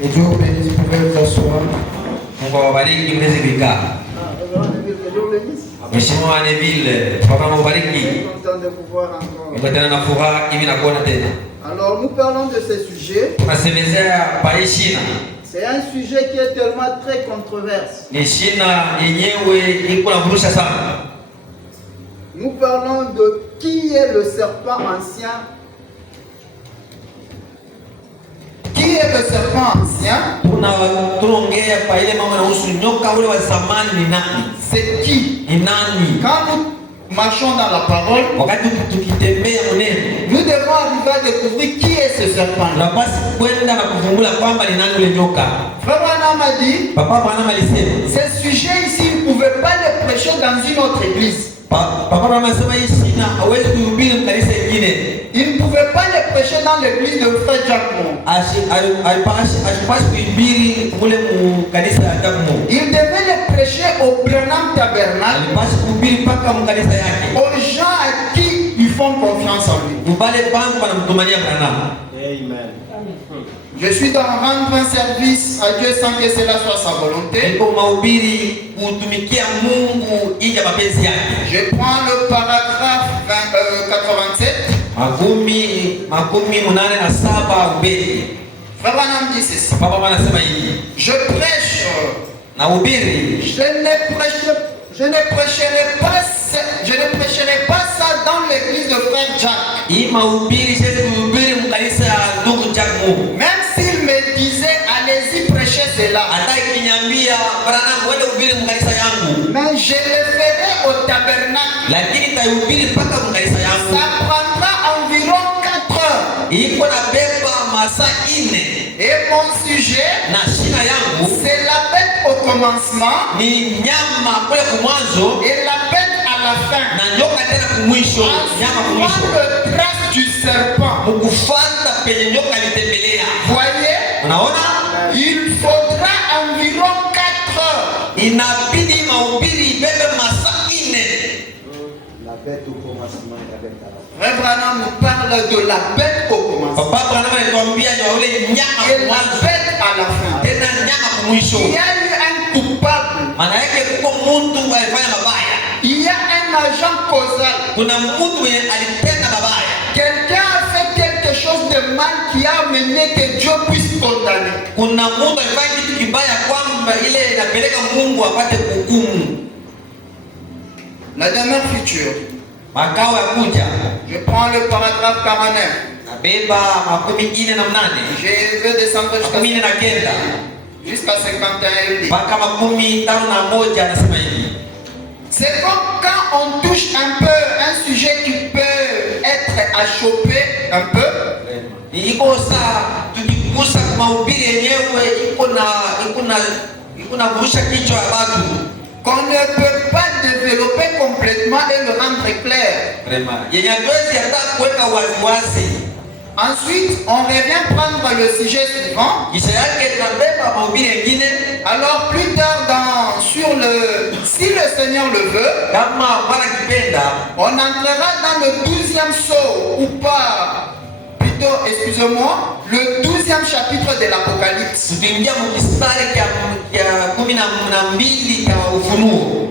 Que Dieu bénisse, vous pouvez vous asseoir. Mungu awabariki, mnaweza kukaa. Mheshimiwa Neville, Baba mubariki. Content de vous voir encore. Niko tena na furaha hivi nakuona tena. Alors nous parlons de ce sujet. Tunasemezea pa China. C'est un sujet qui est tellement très controversé. Ni China yenyewe iko na vurusha sana. Nous parlons de qui est le serpent ancien. Qui est le serpent ancien? Tunaongea pa ile mambo yanahusu nyoka ule wa zamani ni nani? C'est qui? Ni nani? Quand nous marchons dans la parole, Wakati tukitembea mnene, nous devons arriver à découvrir qui est ce serpent. tunapaswa kwenda na kuvumbula kwamba ni nani ule nyoka. Frère Branham a dit, Papa Branham alisema, ce sujet ici, il ne pouvait pas le prêcher dans une autre église. Papa Branham alisema hii China hawezi kuhubiri kanisa lingine. Il ne pouvait pas le prêcher dans l'église de Frère Jacques Mo. Ashipaswi kuhubiri mule mu kanisa ya Jacques. Il devait le prêcher au Branham Tabernacle, Alipaswa kuhubiri mpaka mu kanisa yake. aux gens à qui ils font confiance en lui. Ubale bangu wanamtumania Branham. Amen. Je suis dans rendre un service à Dieu sans que cela soit sa volonté. Niko mahubiri kutumikia Mungu nje mapenzi yake. Je prends le paragraphe 87. Makumi munane na saba ubiri. Frère Branham dit ceci. Papa Branham anasema hivi. Je prêche. Na ubiri. Je ne prêcherai pas ça dans l'église de Frère Jacques. Hii mahubiri siwezi kuhubiri mu kanisa ya ndugu Jacques. Même s'il me disait allez-y prêcher cela. Hata ikiniambia Branham wewe ubiri mu kanisa yangu. Mais je le ferai au tabernacle. Lakini nitahubiri mpaka mu kanisa yangu. Ça prendra environ 4 heures. Iko na beba masaa 4. Et mon sujet, Na shina yangu c'est la bête au commencement ni nyama kule kumwanzo et la bête à la fin. na nyoka tena kumwisho. Nyama En kumwisho. suivant le trace du serpent. Mkufuata penye nyoka alitembelea. Voyez, Unaona? il faudra environ 4 heures. Inabidi mahubiri ibebe masaa 4. La bête au commencement et la bête à la fin. Frère Branham nous parle de la bête au commencement Papa Branham anatuambia ni wale nyama et la kumwanzo bête à la fin. tena nyama kumwisho. Il y a eu un coupable. Maana yake kuko mtu alifanya mabaya. Il y a un agent causal. Kuna mtu mwenye alitenda mabaya. Quelqu'un a fait quelque chose de mal qui a amené que Dieu puisse condamner. Kuna mtu alifanya kitu kibaya kwamba ile inapeleka Mungu apate hukumu. La demeure future. Makao ya kuja. Je prends le paragraphe 49. Nabeba 48. Je vais descendre jusqu'à 51. Mpaka 51 anasema hivi. C'est comme quand on touche un peu un sujet qui peut être achoppé un peu. Iko saa tukigusa mahubiri yenyewe iko na kurusha kichwa ya watu. Qu'on ne peut pas développer complètement et le rendre clair. Vraiment. Yenye hatuwezi hata kuweka waziwazi. Ensuite, on revient prendre le sujet suivant. Kisha yake tunabeba mahubiri mengine. Alors plus tard si le Seigneur le veut, Kama Bwana kipenda, on entrera dans le 12e sceau ou pas. Plutôt, excusez-moi, le 12e chapitre de l'Apocalypse. tutaingia mkisari ya 12 ya Ufunuo.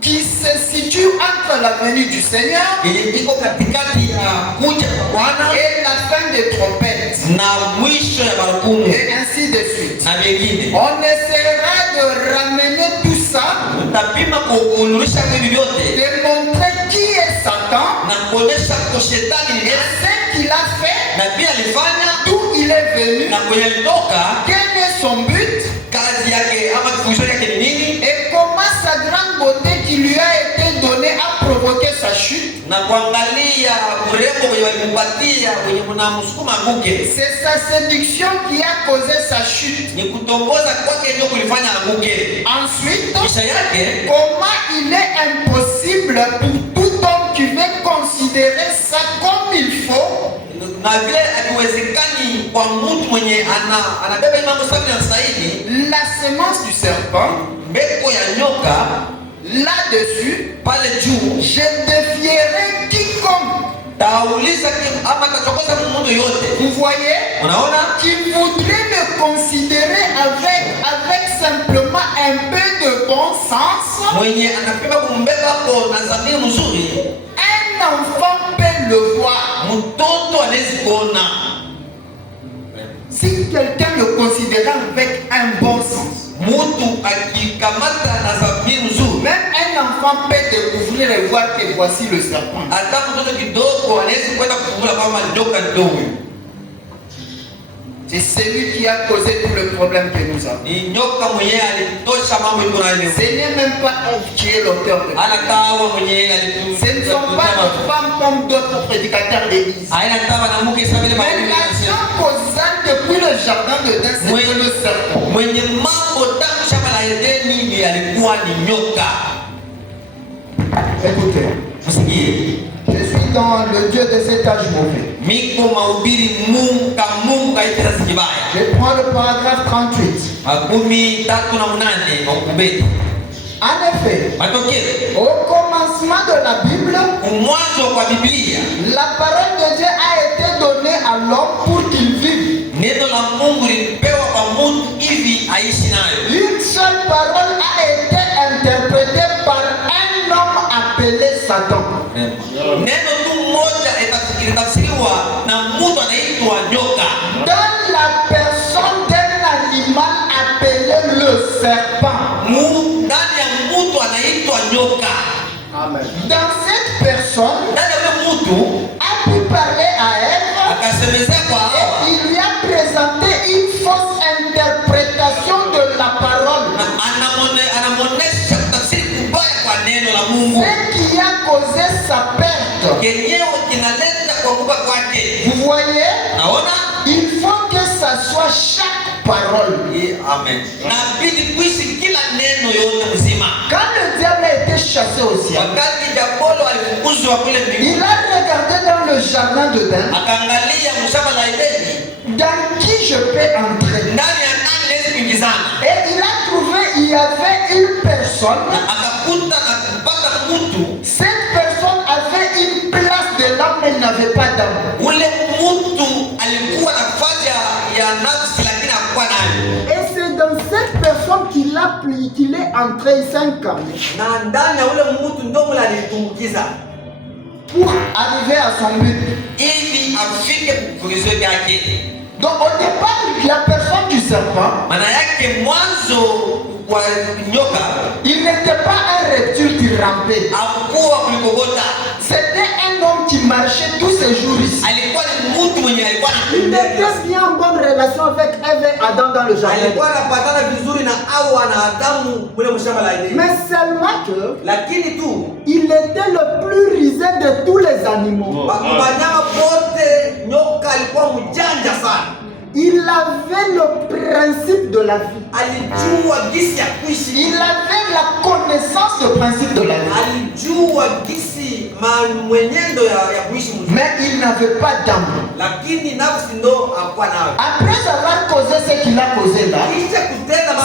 Qui se situe entre la venue du Seigneur Iko katikati ya kuja kwa Bwana et la fin des trompettes. na mwisho ya baragumu Et ainsi de suite. na vingine. On essaiera de ramener tout ça, Tutapima kuunulisha hivi vyote de montrer qui est Satan na kuonyesha kwa shetani ni et nani ce qu'il a fait, na pia alifanya d'où il est venu, na kwenye alitoka, quel est son but kazi yake ama kifundisho yake ni nini, et comment sa grande beauté qui lui a été donnée a provoqué sa chute. na kuangalia urembo wenye walimpatia wenye mnamsukuma anguke. C'est sa séduction qui a causé sa chute. Ni kutongoza kwake ndio kulifanya anguke. Ensuite, Kisha yake comment il est impossible pour tout homme qui veut considérer ça comme il faut na vile haiwezekani kwa mtu mwenye anabeba mambo safi na sahihi, la semence du serpent, mbeko ya nyoka là-dessus, pale juu, je défierai quiconque Vous voyez? Qu'il voudrait le considérer avec simplement un peu de bon sens. Un enfant peut le voir. Si quelqu'un le considère avec un bon sens, même un enfant peut découvrir et voir que voici le serpent. C'est celui qui a causé tout le problème que nous avons. Ce n'est même pas Ève qui est l'auteur de ça. Ce ne sont pas des femmes comme d'autres prédicateurs d'église. Mais l'action causale depuis le jardin de Éden, c'était le serpent. Écoutez. Je suis dans le Dieu de cet âge mauvais. Je prends le paragraphe 38. En effet, au commencement de la Bible, la parole de Dieu a été donnée à l'homme pour qu'il vive. Une seule parole a été interprétée par un homme appelé Satan. Dans la personne d'un animal appelé le serpent. Amen. Dans cette personne, a pu parler à elle et il lui a présenté une fausse interprétation de la parole. Ce qui a causé sa perte. Vous voyez? Il faut que ça soit chaque parole. Amen. Quand le diable a été chassé au ciel, il a regardé dans le jardin d'Éden. Dans qui je peux entrer? Et il a trouvé, il y avait une personne. Cette personne avait une place de l'âme, mais elle n'avait pas d'âme. Et c'est dans cette personne qu'il est entré, il s'est incarné. Pour arriver à son but. Donc au départ, la personne du serpent, il n'était pas un reptile qui rampait. C'était un homme qui marchait tous ses jours ici. Il était bien en bonne relation avec Ève et Adam dans le jardin. Mais seulement que il était le plus rusé de tous les animaux. Il avait le principe de la vie. Il avait la connaissance du principe de la vie. Mais il n'avait pas d'âme. Après avoir causé ce qu'il a causé là,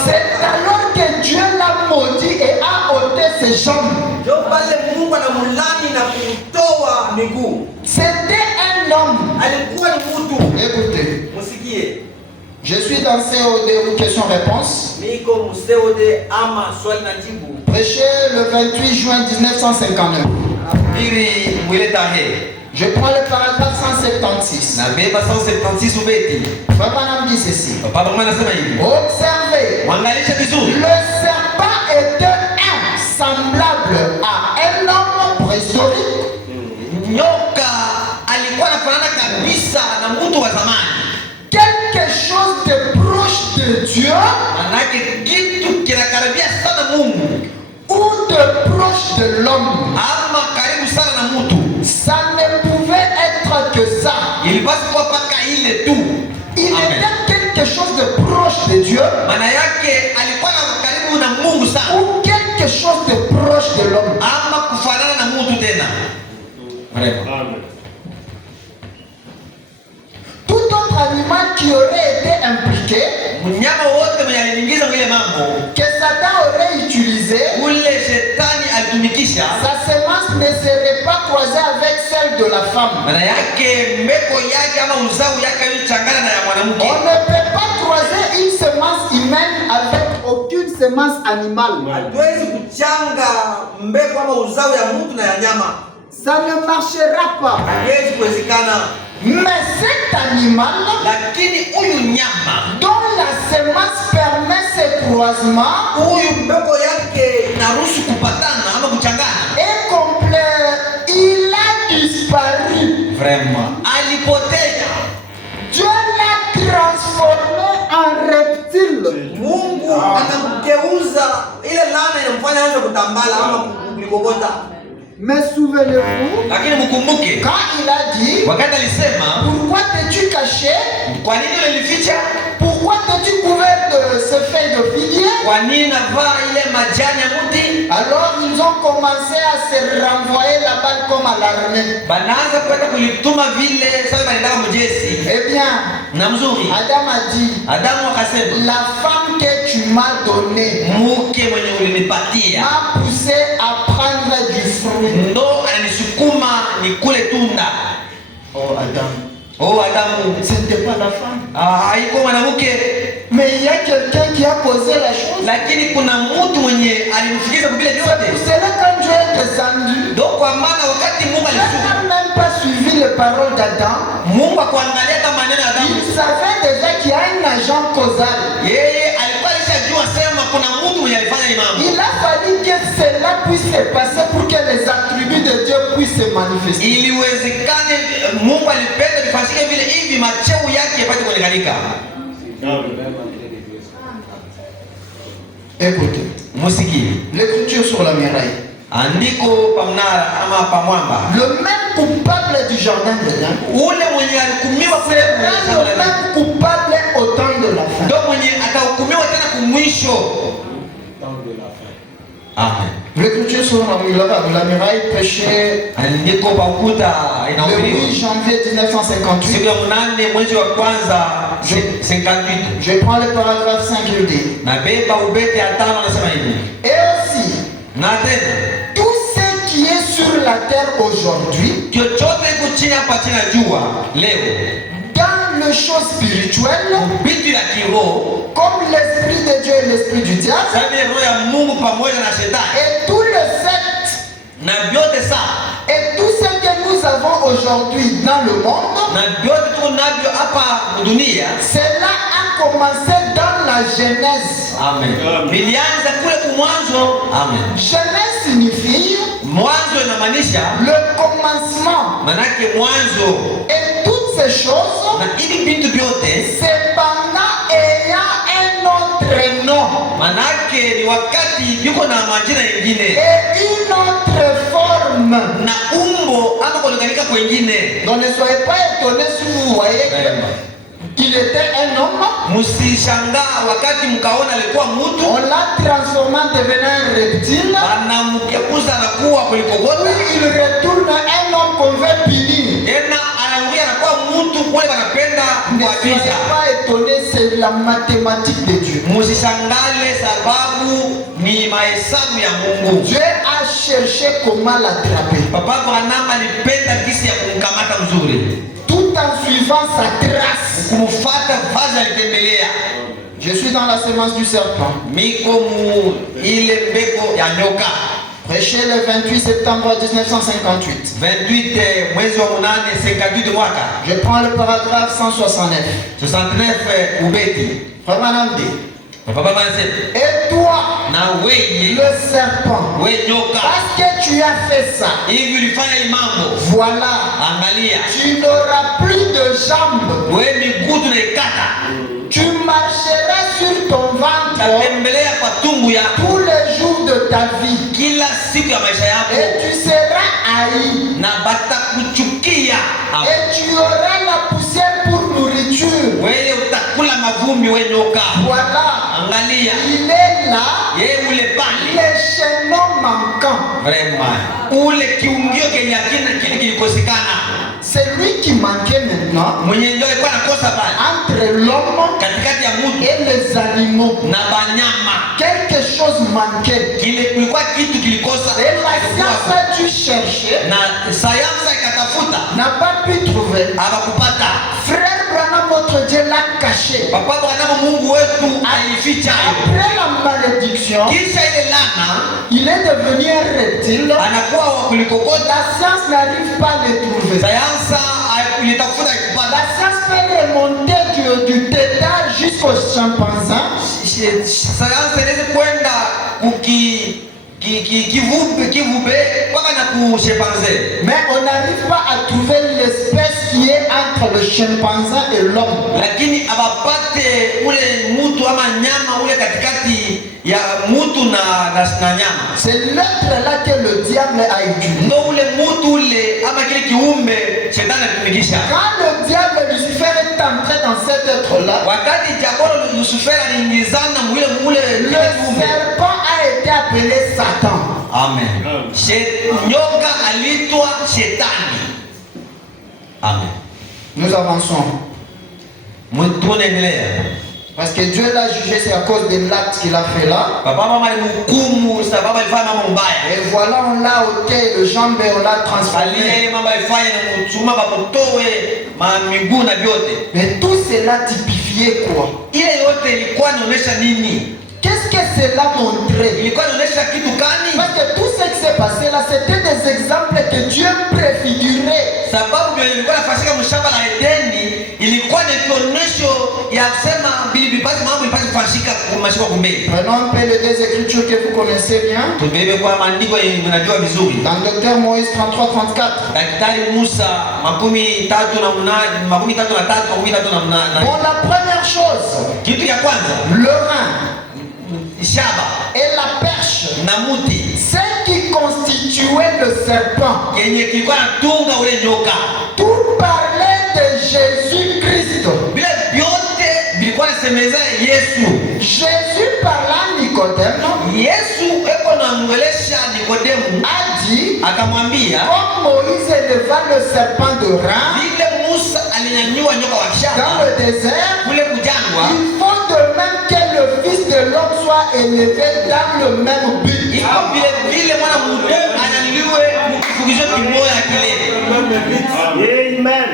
c'est alors que Dieu l'a maudit et a ôté ses jambes. C'était un homme. Écoutez. Je suis dans COD ou question-réponse. Prêché le 28 juin 1959. Je prends le paragraphe 176. Papa dit ceci. Observez. Le serpent était semblable à un homme préhistorique. Quelque chose de proche de Dieu ou de proche de l'homme. Ça ne pouvait être que ça. Il était quelque chose de proche de Dieu ou quelque chose de proche de l'homme. Tout autre animal qui aurait été impliqué, que Satan aurait utilisé, sa semence ne serait pas croisée avec celle de de la femme. Maana yake mbeko yake ama uzao yake ilichangana na ya mwanamke. On ne peut pas croiser une semence humaine avec aucune semence animale. Hatuwezi kuchanga mbeko ama uzao ya mtu na ya nyama. Ça ne marchera pas. Haiwezi kuwezekana. Mais cet animal, lakini huyu nyama dont la semence permet ce croisement, huyu mbeko yake inaruhusu kupatana ama kuchangana, est complet. Il a disparu. Vraiment. Alipotea. Dieu l'a transformé en reptile. Mungu anamgeuza ile laana inamfanya aanze kutambala ama kulikogota. Mais souvenez-vous, Lakini mkumbuke quand il a dit, wakati alisema, pourquoi t'es-tu caché? kwa nini ulinificha? Pourquoi t'es-tu couvert de ce feuille de figuier? Kwa nini navaa ile majani ya mti? Alors ils ont commencé à se renvoyer la balle comme à l'armée. Banaanza kwenda kulituma vile sasa banaenda mjesi. Eh bien, Na mzuri. Adam a dit, Adamu akasema, la femme que tu m'as donnée mke mwenye ulinipatia m'a poussé à prendre du fruit. ndo ananisukuma nikule tunda. Oh Adam, Oh Adamu, ce n'était pas la femme. haiko mwanamke, Mais il y a quelqu'un qui a posé la chose. lakini kuna mtu mwenye alimfikiza kwa vile vyote. C'est là quand Dieu est descendu. Ndio kwa maana wakati Mungu Il alishuka, n'a même pas suivi les paroles d'Adam. Mungu akuangalia hata maneno ya Adamu. Il savait déjà qu'il y a un agent causal. Yeye alikuwa alishajua sema kuna mtu mwenye alifanya hii mambo. Il a fallu que cela puisse se passer pour que les attributs de Dieu puissent se manifester. Iliwezekane, Mungu alipenda vifanyike vile hivi macheo yake yapate kuonekanika. Écoutez, Musikie l'écriture sur la muraille. andiko pamnara ama pamwamba, Le même coupable du jardin d'Éden ule mwenye alihukumiwa kule sera le même coupable au temps de la fin. ndio mwenye atahukumiwa tena kumwisho. Amen. L'écriture sur la muraille prêchée Andiko pa ukuta le inahubiriwa 8 janvier 1958. siku ya 8 mwezi wa kwanza 58. Je prends le paragraphe 5, il dit. Nabeba ubete ya 5 anasema hivi. Et aussi, Na tena tout ce qui est sur la terre aujourd'hui, chochote kuchini hapa chini ya jua leo, dans le champ spirituel, vitu ya kiroho comme l'esprit de Dieu et l'esprit du diable, sababu ya roho ya Mungu pamoja na shetani et tout le secte, na vyote saa et tout ce que nous avons aujourd'hui dans le monde, na vyote tuko navyo hapa dunia. cela a commencé dans la Genèse. Amen. Vilianza kule kumwanzo. Amen. Genèse signifie Mwanzo inamaanisha le commencement. manake mwanzo, Et toutes ces choses, na hivi vitu vyote cependant ayant un autre nom manake ni wakati yuko na majina mengine et une autre forme. na umbo ama kuonekanika kwengine. Donc ne soyez pas étonnés si vous voyez qu'il était un homme. Msishangaa wakati mkaona alikuwa mtu, On l'a transformé en devenant un reptile. anamgeuza anakuwa kulikogota, Oui, il retourne un homme qu'on veut punir. tena anarudia anakuwa mtu kule wanapenda Ne soyez kuapiza. pas étonnés, c'est la mathématique de Dieu. Msishangale sababu ni mahesabu ya Mungu. Dieu a cherché comment l'attraper. Papa Branham alipenda kisi ya kumkamata mzuri, Tout en suivant sa trace. kumfuata vazi alitembelea. Je suis dans la semence du serpent. Miko mu ile mbeko ya nyoka. Prêché le 28 septembre 1958. 28 mwezi wa 8 58 mwaka. Je prends le paragraphe 169. 69 ubeti. Romain dit. Papa anasema, Et toi, na wewe le serpent, we nyoka, parce que tu as fait ça, hivi ulifanya hii mambo, voilà, angalia tu n'auras plus de jambes. we miguu tunaikata, Tu marcheras sur ton ventre tatembelea kwa tumbu ya tous les jours de ta vie. kila siku ya maisha yako, Et tu seras haï. na batakuchukia. Et tu auras la poussière pour nourriture. Wewe utakula mavumbi, we nyoka. Voilà, Angalia il est là, yeye ule pale, les chaînons manquants. vraiment ule kiungio kenye akina kile kilikosekana, C'est lui qui manquait maintenant mwenye ndio alikuwa anakosa pale entre l'homme katikati ya mtu et les les animaux. na banyama. Quelque chose manquait. Kulikuwa kitu kilikosa. Et la science a dû chercher. Na sayansi ikatafuta. N'a pas pu trouver. Hakupata. Frère Branham, notre Dieu l'a caché. Papa Branham Mungu wetu alificha. Après la malédiction, Kisha ile laana, il est devenu un reptile. anakuwa wa kulikokota. La science n'arrive pas à le trouver. Sayansi ilitafuta ikupata. La science peut remonter du tétard jusqu'au chimpanzé. Sayansi inaweza kwenda kivube mpaka na kuchimpanzé. Mais on n'arrive pas à trouver l'espèce qui est entre le chimpanzé et l'homme. Lakini abapate ule mutu ama nyama ule katikati ya mutu na nyama. C'est l'être là que le diable a utilisé. Ndo ule mutu ule ama kile kiumbe shetani alitumikisha. Quand le diable Lucifer est entré dans cet être là, Wakati Diabolo Lucifer aliingizana le serpent a été appelé Satan. Amen. Nyoka aliitwa shetani. Amen. Nous avançons. Tunaendelea. Parce que Dieu l'a jugé, c'est à cause de l'acte qu'il a fait là. Baba mama alimhukumu sababu alifanya mambo mbaya. Et voilà, on l'a ôté le jambe et on l'a transformé. Ile mambo alifanya na mchuma bamutoe miguu na vyote. Mais tout cela typifiait quoi? Ile yote ilikuwa inaonyesha nini? Qu'est-ce que cela montrait? Ilikuwa inaonyesha kitu gani? Parce que tout ce qui s'est passé là, c'était des exemples que Dieu préfigurait. Sababu ndio ilikuwa inafanyika mshamba la Edeni, ilikuwa ni kionyesho ya kusema bibipasi mambo ilipaswa kufanyika kwa mashamba kumbe. Prenons un peu les deux écritures que vous connaissez bien. Tubebe kwa maandiko mnajua vizuri. Dans Docteur Moïse 33-34. Daktari Musa 13:33. Bon, la première chose, Kitu ya kwanza, le rein shaba et la perche, na muti ce qui constituait le serpent, yenye kilikuwa natunga ule nyoka. tout parlait de Jésus-Christ. Vile vyote vilikuwa nasemeza Yesu. Jésus parla à Nicodème, Yesu eko naongelesha Nikodemu, a dit, akamwambia comme Moïse éleva le serpent de rein vile Musa alinyanyua nyoka wa dans shaba le désert, kule kujangwa, il faut de même que le Fils de l'homme soit élevé dans le même but. iko vile mwana Mungu anyanyuliwe mkifukizo kimoya kile. Amen.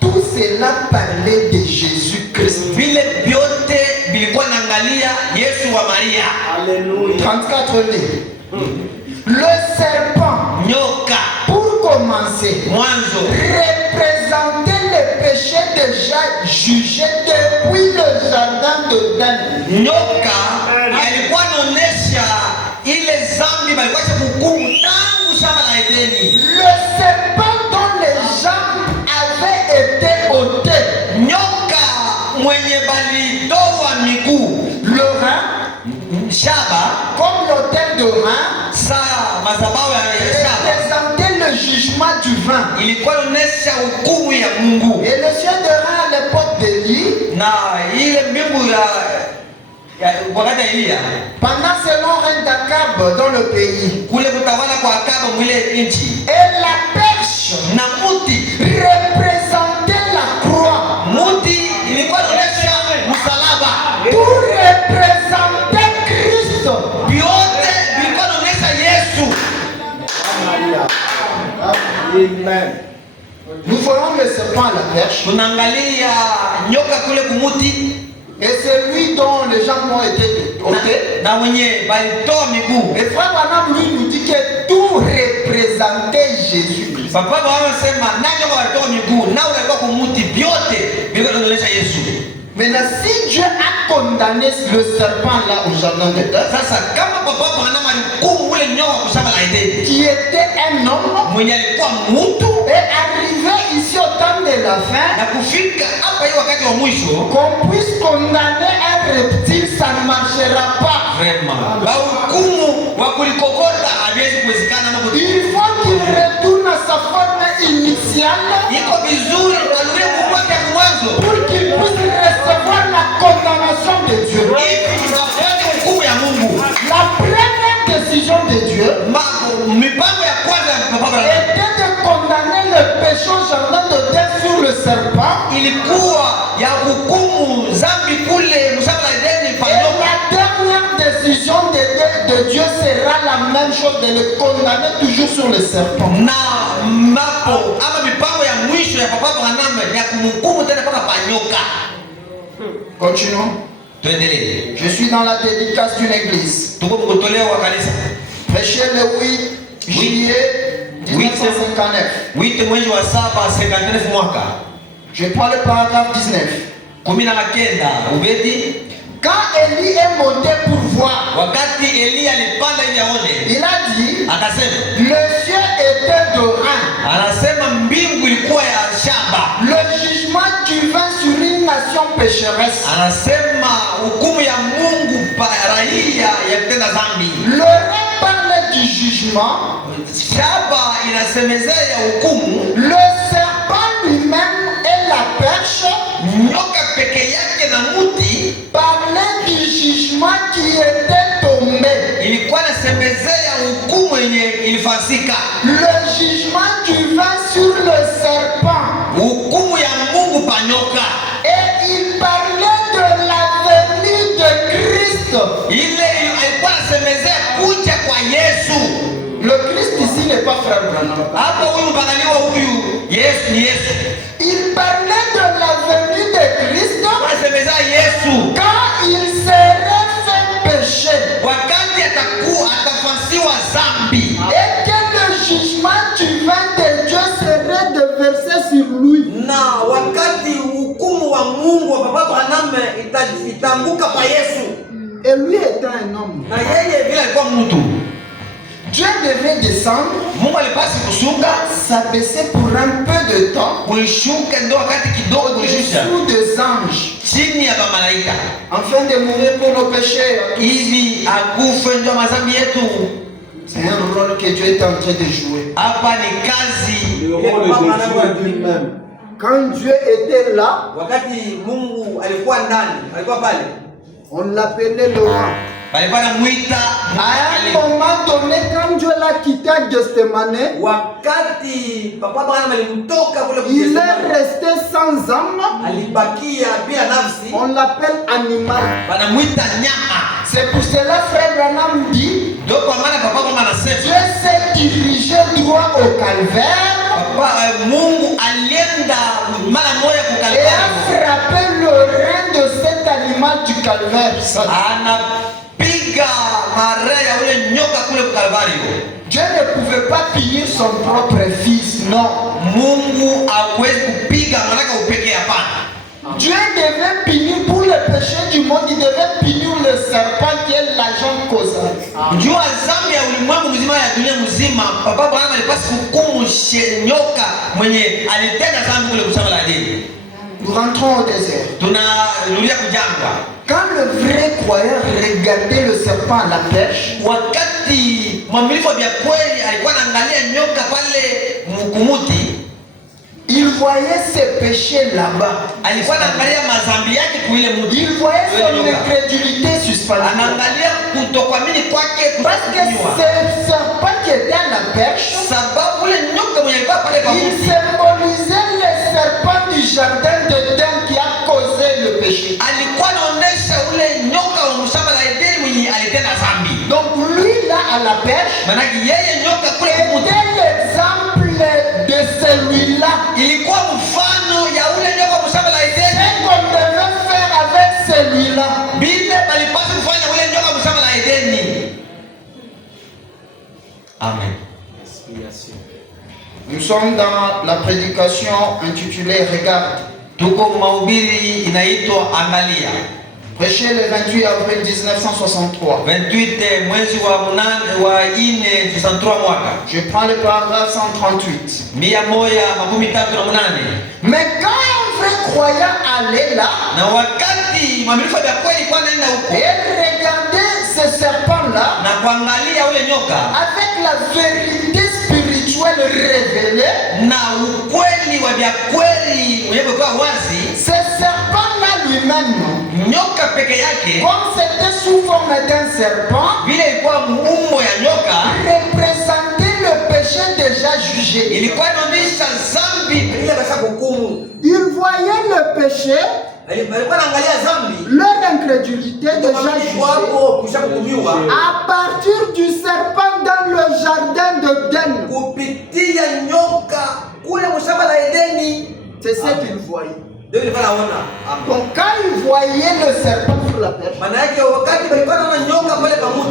Tout cela parlait de Jésus-Christ. Vile vyote vilikuwa naangalia Yesu wa Maria. Alléluia. 34 livres. Le serpent, Nyoka pour commencer, mwanzo représentait le péché déjà jugé depuis le jardin d'Éden. nyoka alikuwa anaonesha ile zambi balikuwa hukumu tangu shamba la Edeni. Le serpent dont les jambes avaient été ôtées, Nyoka mwenye balitoa miguu, le rein, shaba comme l'autel de rein, saa madhabahu ya shaba représentait le jugement divin. ilikuwa inaonesha hukumu ya Mungu, Et le ciel de rein à l'époque d'Élie, na ile mbingu ya wakati ya Elia pendant ce long règne d'Akab dans le pays, kule kutawala kwa Akabu mwile nchi, et la perche na muti représentait la croix. muti ilikuwa inaonesha msalaba, Tout représentait Christ. vyote vilikuwa inaonesha Yesu. Amen. Nous voyons le serpent à la perche, Tunaangalia nyoka kule kumuti et c'est lui dont les jambes ont été ôtées. na wenye balitoa miguu. Et Frère Branham lui nous dit que tout représentait Jésus-Christ. Papa wanasema na nyoka walitoa miguu na walikuwa kumuti, vyote vilikuwa vinaonyesha Yesu. Maintenant, si Dieu a condamné le serpent là au jardin d'Éden, Sasa kama papa Branham alihukumu ule nyoka kwa shamba la Edeni, qui était un homme, mwenye alikuwa mtu, et arrivé ici au temps de la fin, na kufika hapa hii wakati wa mwisho, qu'on puisse condamner un reptile, ça ne marchera pas. vraiment bahukumu wa kulikokota haiwezi kuwezekana. Na Il faut qu'il retourne à sa forme initiale iko vizuri aluie Mungu wake mwanzo, pour qu'il puisse recevoir la condamnation de Dieu. ili ifuate hukumu ya Mungu. La première décision de Dieu Mipango ya kwanza ya papa Branham était de condamner le péché au jardin d'Éden sur le serpent, ilikuwa ya hukumu zambi kule mshamba la chose de le condamner toujours sur le serpent. Na mapo ama mipango ya mwisho ya Papa Branham ya kumhukumu tena mpaka panyoka. Continuons. Tuendelee. Je suis dans la dédicace d'une église. Tuko mkutoleo wa kanisa. Prêché le 8 juillet 1959. 8 mwezi wa 7 59 mwaka. Je prends le paragraphe 19. 19 ubeti. Quand Élie est monté pour voir, wakati Elia alipanda ili aone, il a dit, akasema le ciel était d'orange. Anasema mbingu ilikuwa ya shaba. Le jugement divin sur une nation pécheresse. Anasema hukumu ya Mungu pa raia ya kutenda dhambi. L'orange parle du jugement. Shaba inasemezea hukumu. Le serpent lui-même et la perche, nyoka peke yake na muti, parlait du jugement qui était tombé. Ilikuwa inasemezea hukumu yenye ilifasika. Le jugement divin sur le serpent. Hukumu ya Mungu pa nyoka. Et il parlait de la venue de Christ. Ile ilikuwa inasemezea kuja kwa Yesu. Le Christ ici n'est pas frère Branham. Hapa huyu mpangaliwa huyu Yesu ni Yesu. Il parlait de la venue de Christ. Anasemezea Yesu quand il serait fait péché. Wakati atafasiwa zambi. Et que le jugement divin de Dieu serait déversé sur lui. Na wakati hukumu wa Mungu wa Baba Branham itaanguka pa Yesu. Et lui était un homme. Na yeye vile alikuwa mtu. Dieu devait descendre, Mungu alipasi kushuka, s'abaisser pour un peu de temps, kuishuka ndio wakati kidogo kulishusha sous des anges, chini ya malaika, afin de mourir pour nos péchés. hivi akufe ndio madhambi yetu. C'est un rôle que Dieu est en train de jouer. Hapa ni kazi. Le rôle de Dieu lui-même. Quand Dieu était là, Wakati Mungu alikuwa ndani, alikuwa pale, on l'appelait Laurent. balikuwa namuita. À un moment donné, quand Dieu l'a quitté à Gethsemane, Wakati Papa Branham alimtoka kule il est resté sans âme. alibakia bila nafsi, On l'appelle animal. banamuita nyama. C'est pour cela frère Branham dit, Ndio kwa maana Papa Branham Dieu anasema s'est dirigé droit au calvaire Mungu alienda mara moja kwa et a Kalvari, frappé le rein de cet animal du calvaire. anapiga mara ya ule nyoka kule kwa Kalvari. Dieu ne pouvait pas punir son propre fils, non. Mungu hawezi kupiga mwanaka upekee, hapana. Dieu devait punir pour le péché du monde, il devait punir le serpent qui est l'agent causal. Jua dhambi ya ulimwengu mzima, ya dunia mzima, Papa Branham alipaswa kuhukumu nyoka mwenye alitenda dhambi kule kushamba la dini. Nous rentrons au désert. Tunarudia kujangwa. Quand le vrai croyant regardait le serpent à la perche, Wakati mwamilifu wa kweli alikuwa anaangalia nyoka pale mkumuti, il voyait ses péchés là-bas. alikuwa anaangalia madhambi yake kuile mti. Il voyait son incrédulité suspendue. Anaangalia kutokuamini kwake Parce que kufanyiwa. ce serpent qui était à la perche, Sababu ule nyoka mwenye alikuwa pale kwa il mti symbolisait le serpent du jardin d'Éden qui a causé le péché. alikuwa anaonesha ule nyoka wa mshamba la Edeni mwenye alitenda dhambi. Donc lui là à la perche Maanake yeye nyoka kule mti était l'exemple de celui-là. ilikuwa mfano ya ule nyoka wa mshamba la Edeni. Ce qu'on devait faire avec celui-là. Bile balipaswa kufanya ule nyoka wa mshamba la Edeni. Amen. Nous sommes dans la prédication intitulée Regarde. Tuko mahubiri inaitwa Angalia. Prêché le 28 avril 1963. 28 mwezi wa 4 mwaka. Je prends le paragraphe 138. 138. Mais quand un vrai croyant allait là, Na wakati mwamilifu wa kweli kwa nenda huko et regardait ce serpent-là, na kuangalia ule nyoka avec la vérité spirituelle révélée, na ukweli wa kweli mwenyewe kwa wazi, ce serpent-là lui-même, nyoka peke yake comme c'était sous forme d'un serpent, vile ilikuwa umbo ya nyoka, représentait le péché déjà jugé. ilikuwa inaonyesha dhambi ile basa hukumu. Il voyait le péché Leur incrédulité déjà jugée à partir du serpent dans le jardin de Den. C'est ce qu'ils voyaient. Donc quand ils voyaient le serpent sur la perche,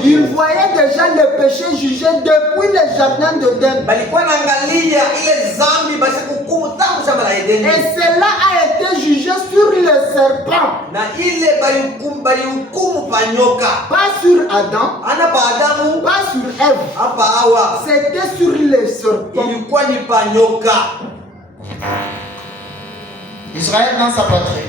ils voyaient déjà le péché jugé depuis le jardin de Den. Et cela a été jugé sur le serpent. Pas sur Adam, pas sur Ève. C'était sur le serpent. Israël dans sa patrie.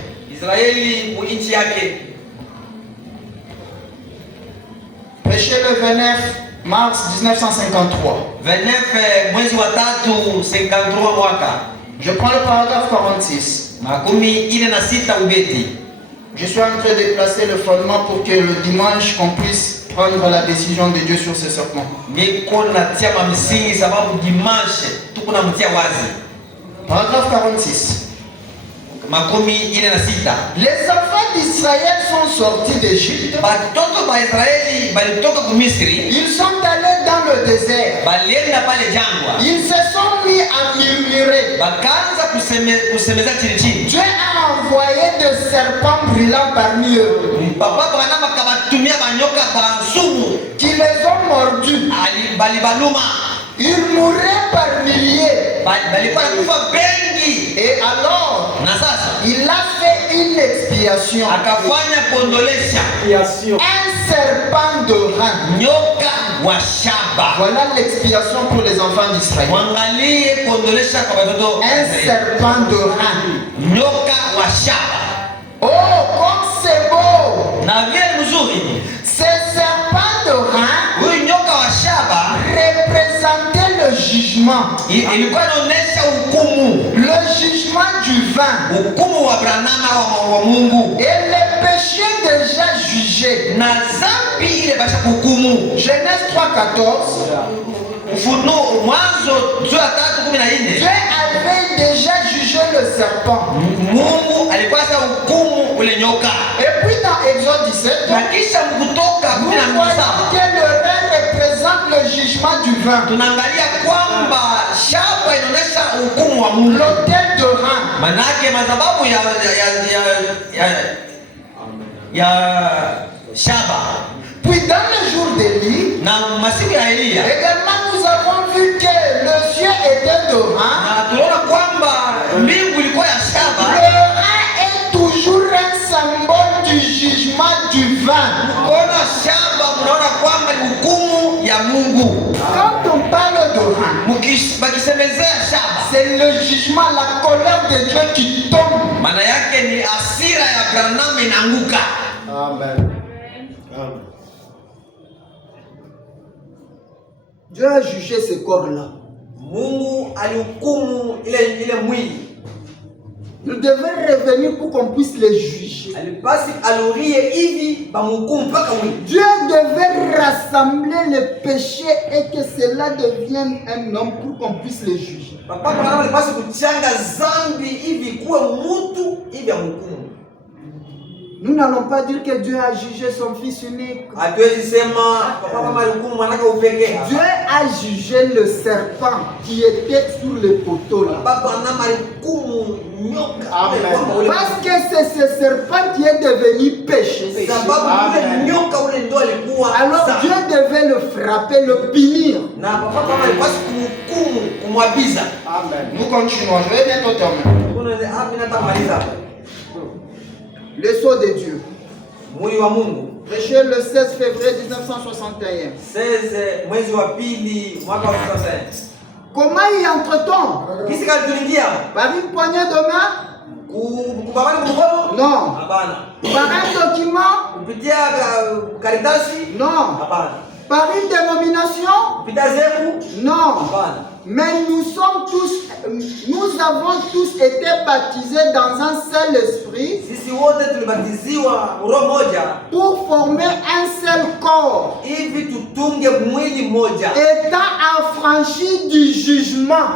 Péché le 29 mars 1953. 29 mwezi wa 3 53 mwaka. Je prends le paragraphe 46. Je suis en train de placer le fondement pour que le dimanche qu'on puisse prendre la décision de Dieu sur ce serpent. Paragraphe 46. Les enfants d'Israël sont sortis d'Égypte. Ils sont allés dans le désert. Ils se sont mis à murmurer. Dieu a envoyé des serpents brillants parmi eux qui les ont mordus. Ils mouraient par milliers. Et alors, il a fait une expiation. Un serpent de rein. Voilà l'expiation pour les enfants d'Israël. Un serpent de rein. Oh, comme c'est beau! Ces serpents de rein représentaient le jugement. Le jugement du vin. Et les péchés déjà jugés. Genèse 3:14. Dieu avait déjà jugé le serpent. Et puis dans Exode 17, vous voyez que le rein représente le jugement du vin. L'autel de rein. Puis dans le jour d'Élie, également nous avons vu que le ciel était de rein. Le rein est toujours un symbole du jugement du vin. Quand on parle de rein, c'est le jugement, la colère de Dieu qui tombe. Amen. Dieu a jugé ce corps-là. Il devait revenir pour qu'on puisse les juger. Dieu devait rassembler les péchés et que cela devienne un homme pour qu'on puisse les juger. Nous n'allons pas dire que Dieu a jugé son fils unique. Dieu a jugé le serpent qui était sur le poteau là. Parce que c'est ce serpent qui est devenu péché. Alors Dieu devait le frapper, le punir. Nous continuons. Je vais bientôt terminer. Le sceau de Dieu. Prêché le 16 février 1961. Comment y entre-t-on? Par une poignée de main? Non. Par un document? Non. Par une dénomination? Non. Mais nous avons tous été baptisés dans un seul esprit pour former un seul corps, étant affranchis du jugement.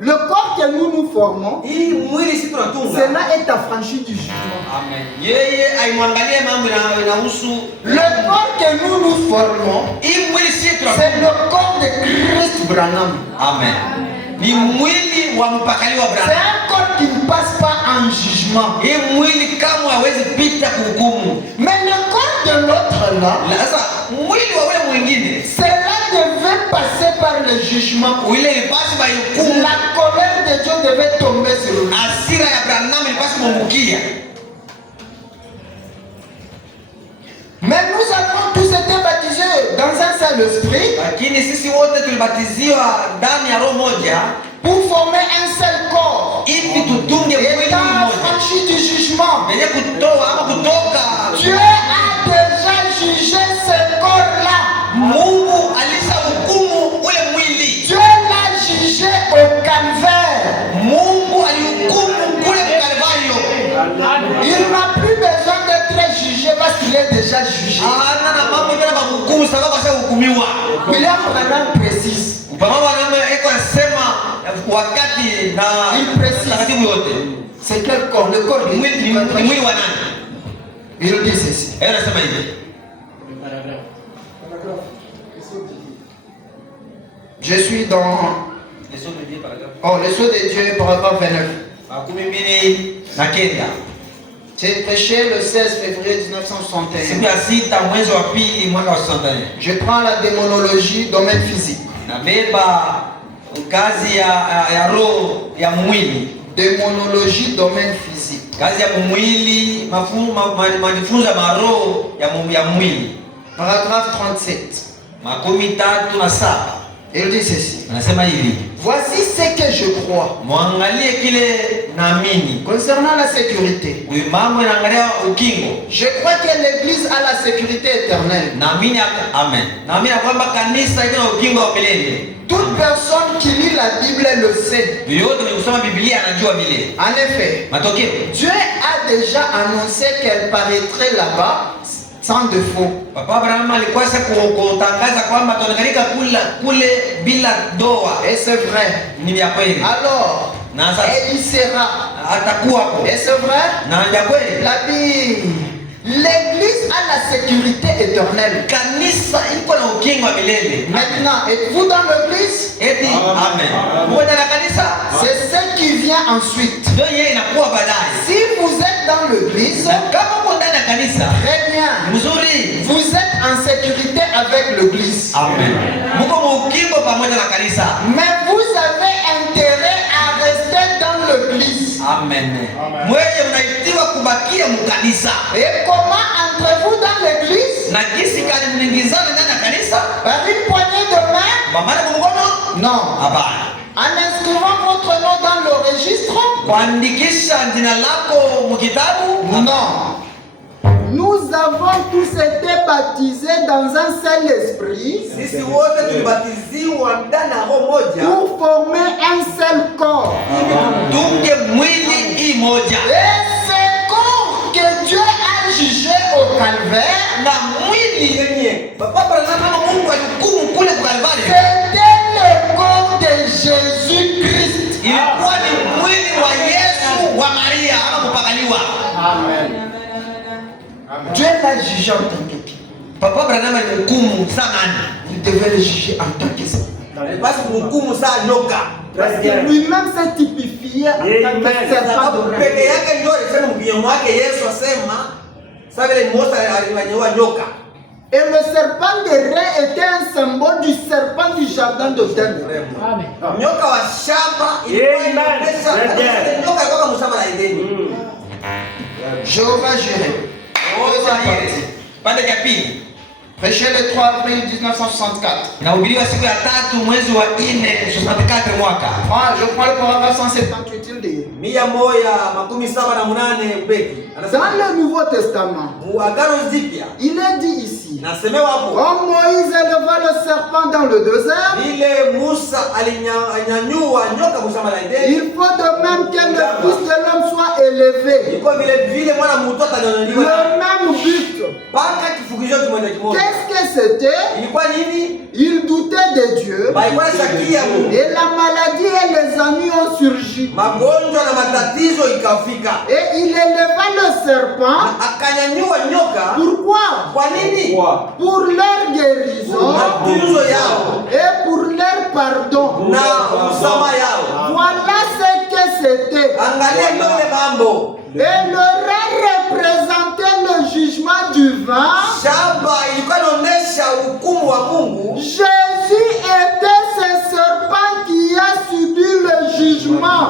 Le corps que nous nous formons, hii mwili sisi tunatunga. cela est affranchi du jugement. Amen. Yeye aimwangalie mambo inahusu. Le corps que nous nous formons, Hii mwili sisi tunatunga. c'est le corps de Christ Branham. Amen. Ni mwili wa mpakali wa C'est Branham. un corps qui ne passe pas en jugement. Hii mwili kama hawezi pita kuhukumu. Mais le corps de l'autre là, Sasa mwili wa ule mwingine cela devait passer par le jugement. ile ilipasi ba hukumu. La colère de Dieu devait tomber sur lui. Hasira ya Branham ilipasi kumwangukia. Mais nous avons tous été baptisés dans un seul esprit Lakini sisi wote tulibatiziwa ndani ya roho moja pour former un seul corps. ili tutunge mwili Étant mmoja. affranchi du jugement. Venye kutoa ama kutoka. Dieu a déjà jugé ce corps-là. Mungu alishahukumu ule mwili. Dieu l'a jugé au calvaire. Mungu alihukumu kule Kalvario. Il n'a plus besoin d'être jugé parce qu'il est déjà jugé. Hana na mambo tena mahukumu sababu ashahukumiwa. William Branham précise. Upamama wanaume eko nasema wakati na takatifu yote. C'est quel corps? Le corps de Ni mwili wa nani? Il dit ceci. Yeye anasema hivi. Je suis dans les sceaux de Dieu, paragraphe 29. Makumi mbili na kenda. J'ai prêché le 16 février Siku 1961. ya sita mwezi wa pili mwaka wa 61. Je prends la démonologie, domaine physique. Nabeba kazi ya roho ya mwili. Démonologie, domaine physique. Kazi ya mwili, majifunzo ya maroho ya mwili. Paragraphe 37. Makumi tatu na saba. Il dit ceci. Anasema hivi. Voici ce que je crois Mwangalie kile naamini. concernant la sécurité. Huyu mambo inaangalia ukingo. Je crois que l'Église a la sécurité éternelle. Naamini amen. Naamini kwamba kanisa iko na ukingo wa milele. Toute personne qui lit la Bible le sait. Yote mwenye kusoma Biblia anajua vile. En effet, Matokeo. Dieu a déjà annoncé qu'elle paraîtrait là-bas sans défaut. Papa Abraham alikuwa sasa kutangaza kwamba ataonekanika kule bila doa. Et c'est vrai. Ni ya kweli. Alors, Na sasa et il sera. atakuwa hapo. Et c'est vrai. Na ya kweli. La Bible. L'Église a la sécurité éternelle. Kanisa iko na ukingo wa milele. Maintenant, êtes-vous dans l'Église? Eti amen. Mmoja na kanisa. C'est ce qui vient ensuite. Ndio yeye inakuwa baadaye. Si vous êtes dans l'Église, Kama uko ndani ya kanisa, très bien. mzuri. Vous êtes en sécurité avec l'Église. Amen. Muko mukingo pamoja na kanisa. Mais vous avez intérêt à rester dans l'Église. Amen. Mweje mnaitiwa kubakia mkanisa. Et comment entrez-vous dans l'Église? Na kisi kali mnaingizana ndani ya kanisa? Par une poignée de main? Mabana kwa mkono? Non. Hapana. En inscrivant votre nom dans le registre? Kuandikisha jina lako mkitabu? Non. Nous avons tous été baptisés dans un seul esprit Sisi wote tulibatiziwa ndani ya roho moja pour former un seul corps. ili tutunge mwili hii moja. Et ce corps que Dieu a jugé au calvaire, Na mwili yenye Baba Abraham Mungu alihukumu kule kwa Kalvari. c'était le corps de Jésus-Christ. Ilikuwa ni mwili wa Yesu wa Maria ama kupakaliwa. Amen. Dieu l'a jugé en tant que qui? Papa Abraham alihukumu sana. Il devait le juger en tant que ça. Basi kuhukumu saa nyoka. Parce que lui-même s'est typifié en tant que serpent Sababu de peke rain. yake ndio alisema mkinywa wake Yesu asema sasa vile Musa aliwanyoa nyoka. Et le serpent de rain était un symbole du serpent du jardin de Éden. Nyoka wa shamba ilikuwa inaonyesha nyoka alikuwa mshamba la Edeni. Jéhovah Jireh. Pande ya pili. Prêché le 3 avril 1964. Inahubiriwa siku ya tatu mwezi wa 4 mwaka. Je prends le paragraphe 178, il dit. 178 beki. Dans le Nouveau Testament, Agano Jipya. il est dit ici. Nasemewa hapo. Comme Moïse éleva le serpent dans le désert, Vile Musa alinyanyua nyoka mshamba la Edeni. il faut de même que le Fils de l'homme soit élevé. Ilikuwa vile mwana mtu atanyanyuliwa. Le même but. Paka kifukizio kimoja kimoja. Qu'est-ce que c'était? Ilikuwa nini? Il doutait de Dieu. Balikuwa shakia Mungu. Et la maladie et les ennuis surgit. Magonjwa na matatizo ikafika. Et il éleva le serpent. Akanyanyua nyoka. Pourquoi? Kwa nini? Pour leur guérison Matunzo yao et pour leur pardon. na msamaha yao. Voilà ce que c'était. Angalia yale mambo. Et le rang représentait le jugement du vent. Shamba ilikuwa inaonyesha hukumu wa Mungu. Jésus était ce serpent qui a subi le jugement.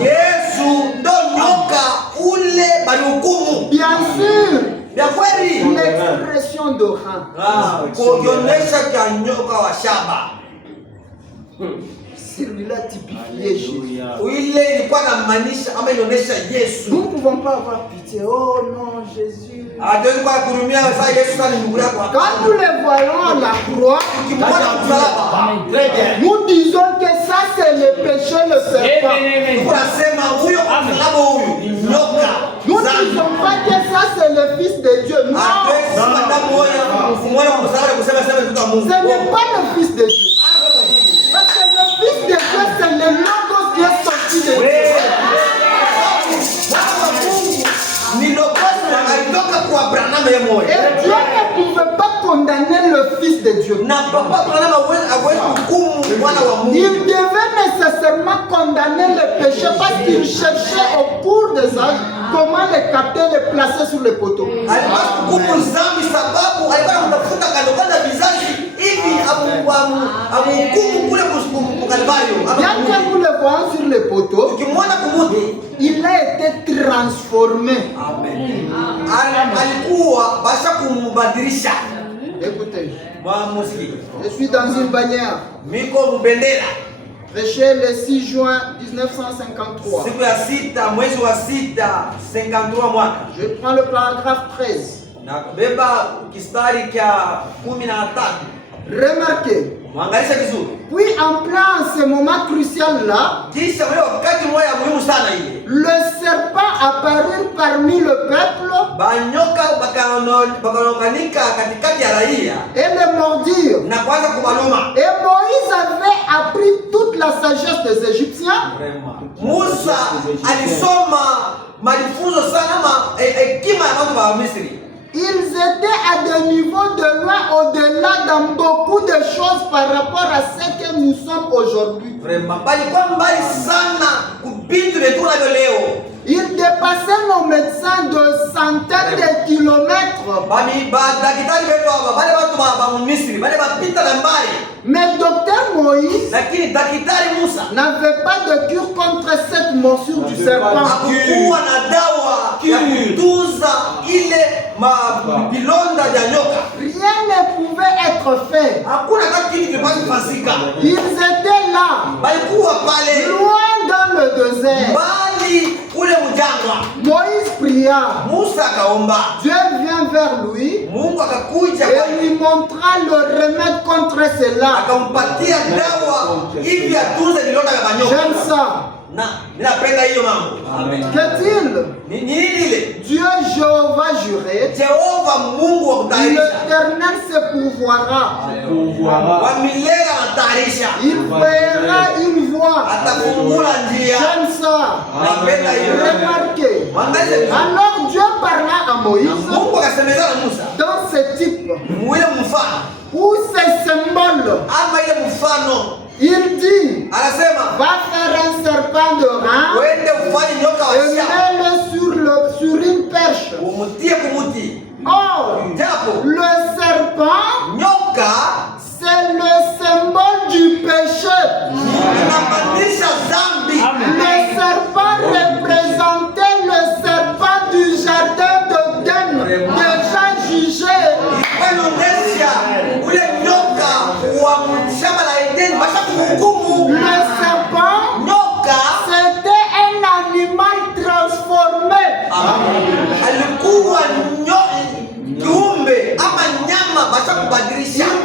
Yesu ndo nyoka ule bali hukumu. Bien sûr. Vya kweli. L'expression de rang. Kuonyesha kwa nyoka wa shamba. Celui-là typifiait Jésus. Ile ilikuwa inamaanisha ama inaonyesha Yesu. Nous ne pouvons pas avoir pitié. Oh non, Jésus. Hatuwezi kwa kurumia sasa Yesu sana ndugu yako hapa. Quand nous les voyons à la croix, Ukimwona msalaba. nous disons que ça c'est le péché, le serpent. Unasema huyo msalaba huyu ni nyoka. Nous ne disons pas que ça c'est le Fils de Dieu. Non. Hatuwezi madamu moja kumwona msalaba kusema sema mtoto wa Mungu. Ce n'est pas le Fils de Dieu. Parce que le Fils de Dieu c'est le logos qui est sorti de Dieu. Et Dieu ne pouvait pas condamner le Fils de Dieu. Il devait nécessairement condamner le péché parce qu'il cherchait au cours des âges comment les capter, les placer sur le poteau. Bien que nous le voyons sur le poteau, il a été transformé. Écoutez, je suis dans une bannière. Prêché le 6 juin 1953. Je prends le paragraphe 13. Remarquez. Puis en plein ce moment crucial là, le serpent apparut parmi le peuple et le mordirent. Et Moïse avait appris toute la sagesse des Égyptiens. Ils étaient à des niveaux de loin au-delà dans beaucoup de choses par rapport à ce que nous sommes aujourd'hui. Ils dépassaient nos médecins de centaines de kilomètres. Mais docteur Moïse n'avait pas de cure contre cette morsure du serpent. Rien ne pouvait être fait. Ils étaient là, loin dans le désert. Moïse pria. Dieu vient vers lui et lui montra le remède contre cela. J'aime ça. Qu'est-il? Dieu Jéhovah juré, l'Éternel se pourvoira. Il verra une voie. J'aime ça. Remarquez. Alors Dieu parla à Moïse dans ce type ou ce symbole. Il dit, va faire un serpent de rang et mets-le sur une perche. Or, le serpent, c'est le symbole du péché. Le serpent représentait le serpent du jardin d'Éden, déjà jugé. Le serpent, c'était un animal transformé. Il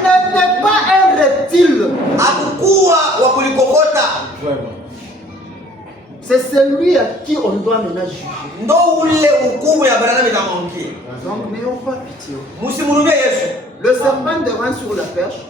n'était pas un reptile. C'est celui à qui on doit maintenant juger. Donc n'ayons pas pitié. Le serpent devant sur la perche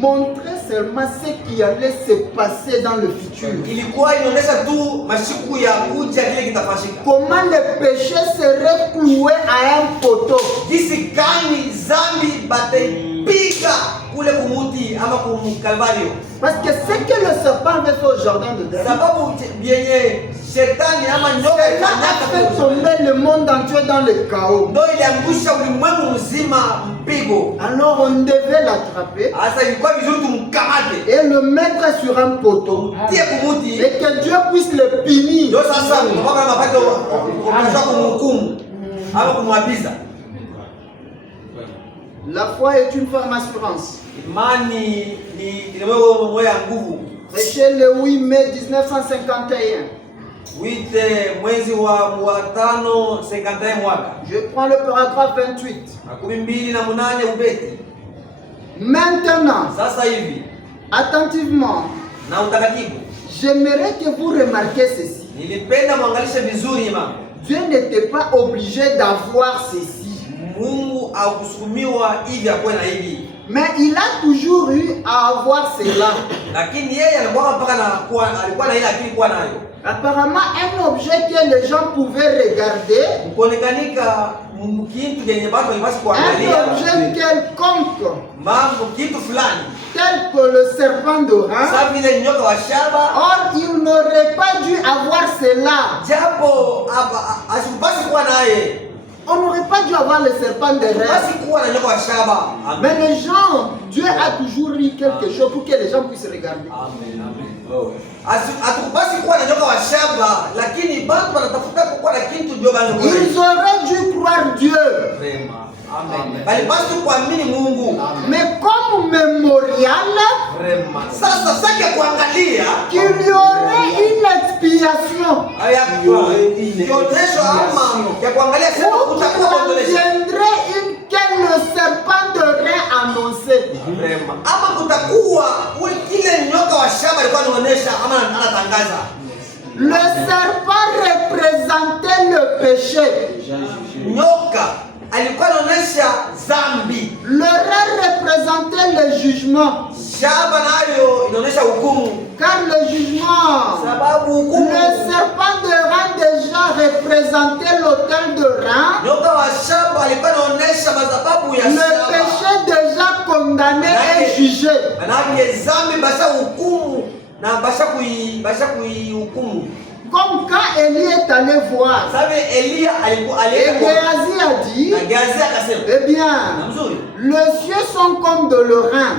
montrait seulement ce qui allait se passer dans le futur. Ilikuwa inaonyesha tu mashiku ya kuja kile kitafanyika. Comment le péché serait cloué à un poteau. Jinsi gani zambi bataipiga kule kumuti ama kumkalvario. Parce que ce que le serpent avait fait au jardin de Éden, Sababu bienye shetani ama nyoka cela a fait tomber le monde entier dans le chaos. ndo iliangusha ulimwengu mzima mpigo. Alors on devait l'attraper Sasa ilikuwa vizuri tumkamate et le mettre sur un poteau tie kumuti, et que Dieu puisse le punir. ndio sasa mpaka mapato kwa kumhukumu ama kumwapiza. La foi est une forme assurance. Imani ni kilemego moya nguvu. Prêché le 8 mai 1951. Wite mwezi wa 5 51 mwaka. Je prends le paragraphe 28. 28 ubeti. Maintenant, Sasa hivi attentivement, na utakatifu, j'aimerais que vous remarquiez ceci. nilipenda muangalishe vizuri mama. Dieu n'était pas obligé d'avoir ceci. Mungu akusukumiwa hivi akwe na hivi, Mais il a toujours eu à avoir cela. lakini yeye alikuwa mpaka na kuwa alikuwa na ile akili kuwa nayo. Apparemment, un objet que les gens pouvaient regarder, Kuonekanika kitu kenye watu walipaswa un kuangalia, objet quelconque, mambo kitu fulani, tel que le serpent de Rhin. sawa vile nyoka wa shaba. Or, il n'aurait pas dû avoir cela. Japo asipasi kuwa naye, On n'aurait pas dû avoir le serpent de Rhin. basi kuwa na nyoka wa shaba. Amen. Mais les gens, Dieu a toujours eu quelque chose pour que les gens puissent regarder. Amen. Atukubasi kuwa na nyoka wa shaba, lakini bado wanatafuta kuwa na kitu ndio bado. Ils auraient dû croire Dieu. Rema. Amen. Bali basi kuamini Mungu. Mais comme mémorial, Rema. Sasa sasa kuangalia qu'il y aurait une expiation. haya kionyesho ama ya kuangalia sema Où kutakuwa kuondolesha. viendrait que le serpent de Rhin annonçait. Rema. Ama kutakuwa kile nyoka wa shaba alikuwa anaonyesha ama anatangaza. Le serpent représentait le péché. Nyoka alikuwa anaonyesha dhambi. Le Rhin représentait le jugement. Shaba nayo inaonyesha hukumu. Car le jugement, Sababu hukumu. le serpent de Rhin déjà représentait l'autel de Rhin. Nyoka wa shaba alikuwa anaonyesha madhabahu ya Le shaba. péché déjà condamné et jugé. Manake dhambi basha hukumu na basha kuihukumu. Comme quand Élie est allé voir. Sabe Elia alikuwa Et Géasi a dit, na Gehazi akasema, eh bien, na mzuri. les cieux sont comme de l'Orient.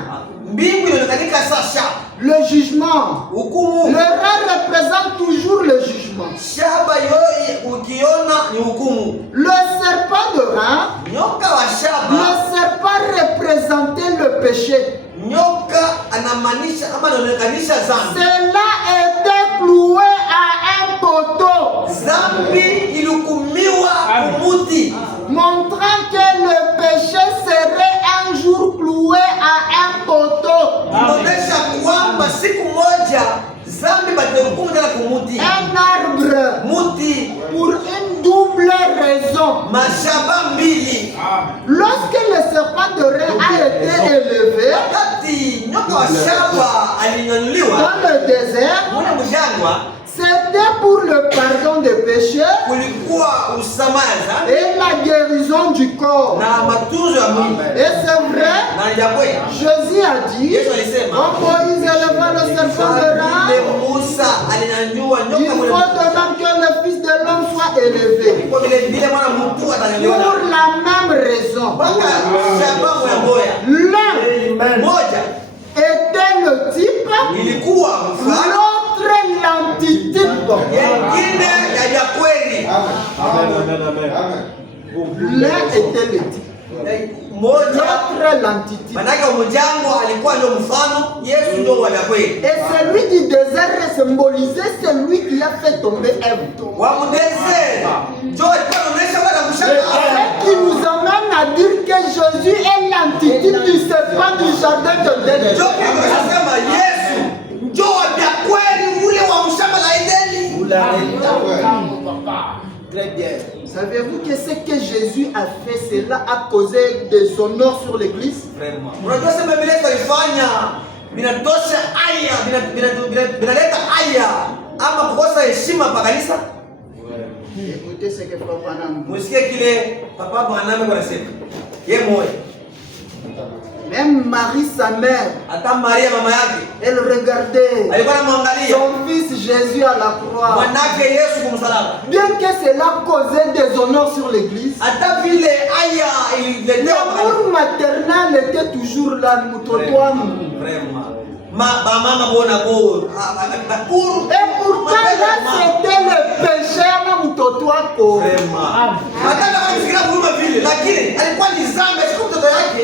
Mbingu inaonekanika sasa. Le jugement. Hukumu. Le Rhin représente toujours le jugement. Shaba yote ukiona ni hukumu. Le serpent de Rhin, Nyoka wa le shaba, serpent représentait le péché. nyoka anamaanisha ama anaonekanisha dhambi. Cela était cloué à un poteau, Dhambi ilihukumiwa kumuti, montrant que le péché serait un jour cloué à un poteau. inaonyesha kwamba siku moja dhambi batahukumu tena kumuti. Un arbre Muti pour une double raison. mashaba mbili. Lorsque le serpent de Rhin a été élevé Wakati nyoka wa shaba alinyanyuliwa dans le désert, mwana mjangwa, c'était pour le pardon des péchés kulikuwa usamaha et la guérison du corps. na matunzo ya mwili. Et c'est vrai, Na ya kweli Jésus a dit, Yesu alisema, quand Moïse éleva le serpent de vile Rhin, Musa alinyanyua il nyoka faut mwenye donc que le Fils de l'homme soit élevé. kwa vile mwana mtu atanyanyuliwa Pour la même raison. mpaka shaba moya L'un moja était le type, ilikuwa mfano, l'autre l'antitype. yengine ya kweli. L'un était le type, Moja l'autre l'antitype. manake mjango alikuwa ndio mfano, Yesu ndio wa kweli. Et celui du désert symbolisait celui qui a fait tomber Ève. Wa mdeze ndio alikuwa anaonyesha bwana kushaka. Ce qui nous amène à dire que Jésus est l'antitype du serpent du jardin de Éden. Ndio tunasema Yesu ndio wa kweli ule wa mshamba la Edeni. Très bien. Savez-vous que ce que Jésus a fait, cela a causé des honneurs sur l'église? Unajua sema Biblia ilifanya vinatosha aya, vinaleta aya ama kukosa heshima pa kanisa? Écoutez ce que Papa Branham dit. Musikie kile Papa Branham anasema. Yeye moyo. Même Marie, sa mère, Hata Maria mama yake, elle regardait alikuwa anamwangalia son fils Jésus à la croix. mwanake Yesu kwa msalaba. Bien que cela causait des honneurs sur l'église, Hata vile aya ililetea l'amour maternel était toujours là, mtoto wangu. vraiment. Ba mama bona bo. Et pourtant là c'était le péché na mtoto wako. Vraiment. Hata kama nifikiria huruma vile, lakini alikuwa ni zambi siku mtoto yake.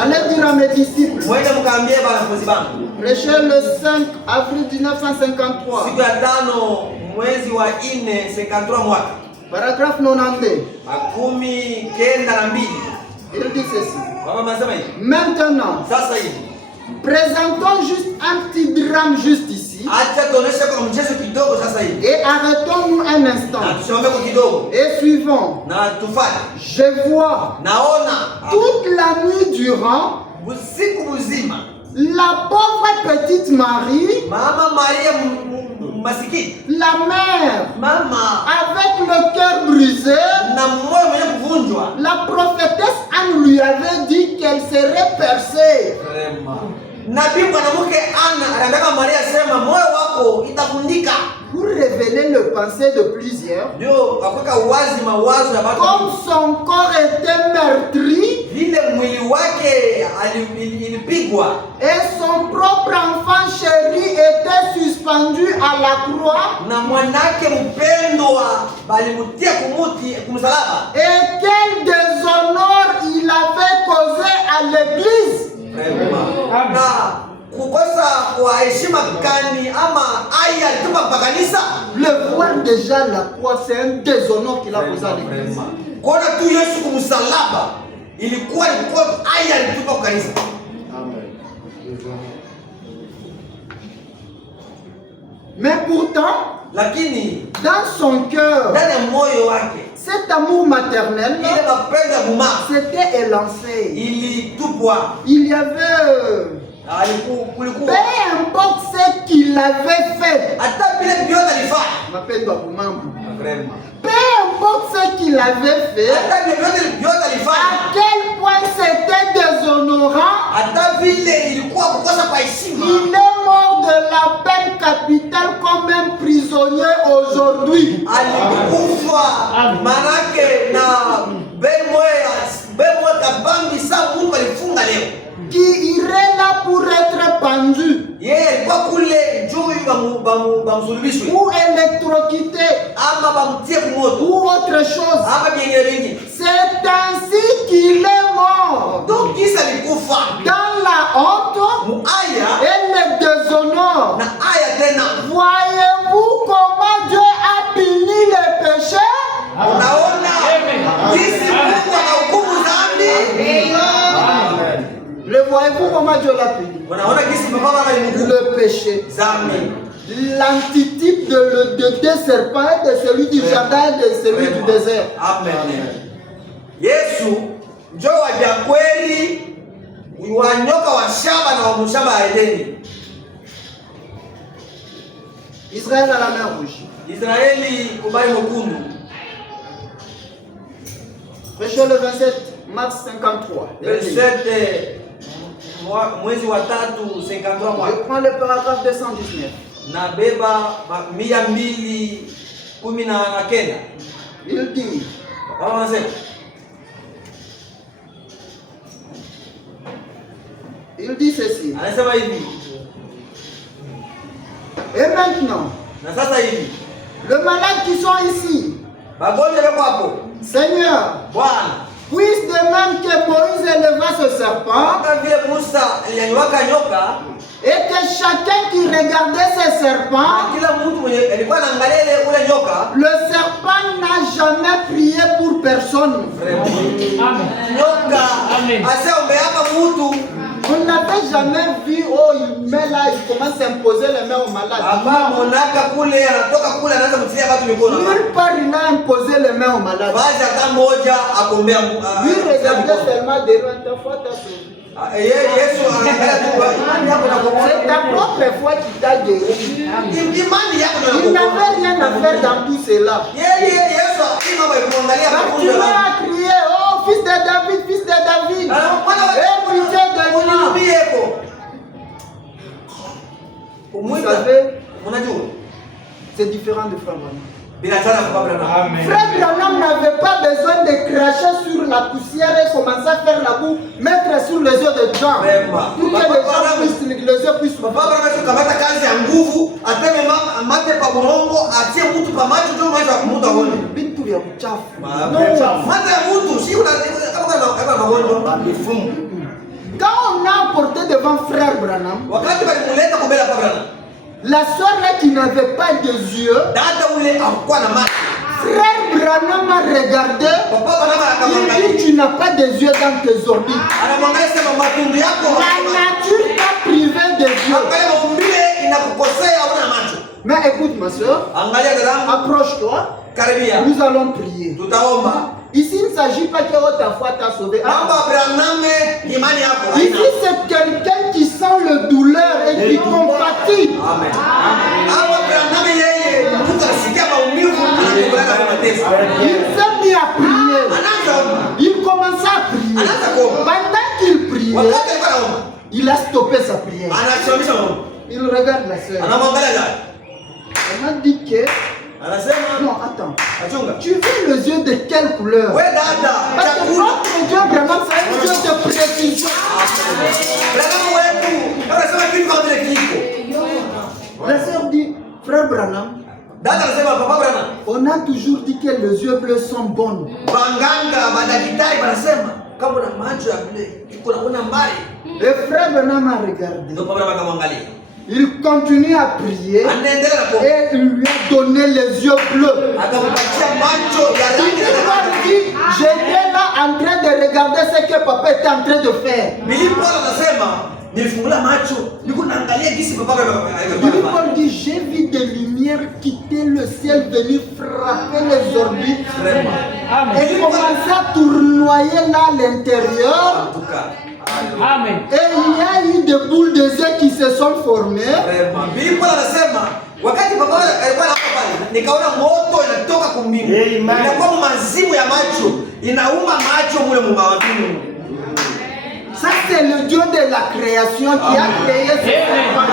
Allez dire à mes disciples. Mwende mkaambie wanafunzi bangu. Prêchez le 5 avril 1953. Siku ya 5 mwezi wa 4 53 mwaka. Paragraphe 92. 12. Il dit ceci. Baba anasema hivi. Maintenant, Sasa hivi présentons juste un petit drame juste ici. acha tuoneshe kwa mchezo kidogo sasa hivi. Et arrêtons-nous un instant. Na tusimame kwa kidogo. Et suivons. Na tufanye. Je vois Naona toute la nuit durant usiku mzima la pauvre petite Marie, Mama Maria masikini, la mère, mama avec le cœur brisé. na moyo mwenye kuvunjwa. La prophétesse Anne lui avait dit qu'elle serait percée. Nabii mwanamke Ana anataka Maria sema moyo wako itavundika. Pour révéler le pensée de plusieurs, Ndio akweka wazi mawazo ya watu. comme son corps était meurtri Vile mwili wake ilipigwa et son propre enfant chéri était suspendu à la croix, na mwanake mpendwa balimtia kumuti kumsalaba. et quel déshonneur il avait causé à l'église. Na kukosa kwa heshima gani ama aya alitupa kwa kanisa. Le voir déjà la croix, c'est un déshonneur qu'il a causé à l'église. Kuona tu Yesu kumsalaba ilikuwa aya alitupa kwa kanisa. Mais pourtant, Lakini dans son cœur, ndani ya moyo wake cet amour maternel ile mapendo ya mama s'était élancé. ilitupwa. Il y avait, Kulikuwa peu importe ce qu'il avait fait, hata vile vyote alifanya. mapendo ya kumambo. Vraiment. Peu importe ce qu'il avait fait, Hata vile vyote à alifanya. quel point c'était déshonorant, Hata vile ilikuwa kukosa kwa heshima. il est mort de la peine capitale comme un prisonnier aujourd'hui. Alikufa manake na bemwe kabambi sa mtu alifunga leo. Qui irait là pour être pendu Yeye alikuwa kule juu bamsulubishwe ou électrocuté ama bamtie kumoto ou autre chose. ama vingine vingine. C'est ainsi qu'il est mort. Donc kisa alikufa Dans la honte muaya et le déshonneur. na aya tena. Voyez-vous comment Dieu a puni les péchés? Unaona kisi Mungu anahukumu dhambi. Le voyez-vous comment Dieu l'a puni? Unaona kisi baba alimhukumu Le péché. dhambi. L'antitype de deux serpents, de celui du jardin et de celui du désert. Amen. Yesu njoo wa kweli wa nyoka wa shaba na wa mshaba ya Edeni. Israël à la mer rouge. Israeli kubali mwekundu. Prêchez le 27 mars 53. Mwezi wa 3 53 Je mwaka. prends le paragraphe 219. Na beba 219. Il dit, Baba anasema il dit ceci. anasema hivi. Et maintenant, Na sasa hivi les malades qui sont ici, bagonjwa beko hapo. Seigneur, Bwana, puisse de même que Moïse éleva ce serpent, kama vile Musa alinyanyuka nyoka, et que chacun qui regardait ce serpent, kila mtu mwenye alikuwa anaangalia ile ule nyoka, le serpent n'a jamais prié pour personne. nyoka aseombeaka mtu. On n'avait jamais vu, oh, il met là, il commence à imposer les mains aux malades. Hapa monaka kule anatoka kule anaanza kumtia watu mikono. Nulle part il a imposé les mains aux malades. Baadhi hata moja akombea. Lui regardait seulement derrière ta foi, ta sauvé. Yesu anaangalia tu propre foi qui t'a guéri. Imani yako ndio Il n'avait rien à faire dans tout cela. Yesu akima kumwangalia Tu m'as crié, oh fils de David, fils de David. Et pitié de moi. Vous savez, c'est différent de Frère Branham. Frère Branham n'avait pas besoin de cracher sur la poussière et commencer à faire la boue, mettre sur les yeux des gens. Pour que les gens puissent, les yeux puissent. Papa Branham kamata kazi ya nguvu, ateme mate pa borongo, atie mtu pa macho ndio maisha kumuta honi. Bintu ya uchafu. Mate ya mtu si kama magonjwa mifumo. Quand on a apporté devant Frère Branham, wakati walimuleta kumbele Papa Branham, la soeur là qui n'avait pas de yeux, Frère Branham a regardé. Il dit tu n'as pas de yeux dans tes orbites. La nature t'a privé de yeux. Mais écoute ma soeur, approche-toi. Nous allons prier. Ici, il ne s'agit pas que ta foi t'a sauvé. Ici, c'est quelqu'un qui sent le douleur et qui compatit. Amen. Il s'est mis à prier. Il commença à prier. Pendant qu'il priait, il a stoppé sa prière. Il regarde la soeur. Elle m'a dit que... Non, attends. Tu veux les yeux de quelle couleur? Parce que votre Dieu, vraiment, c'est un Dieu de précision. La sœur dit, Frère Branham, on a toujours dit que les yeux bleus sont bons. Et Frère Branham a regardé. Il continue à prier et il lui a donné les yeux bleus. J'étais là en train de regarder ce que papa était en train de faire. Paul dit, j'ai vu des lumières quitter le ciel, venir frapper les orbites et commencer à tournoyer là à l'intérieur. Amen. Et il y a eu des boules de yeux qui se sont formées. Wakati baba alikuwa hapo pale, nikaona moto inatoka kumbingu. Inakuwa mazimu ya macho, inauma macho mule mumawatuni. Ça c'est le Dieu de la création qui a créé ce monde.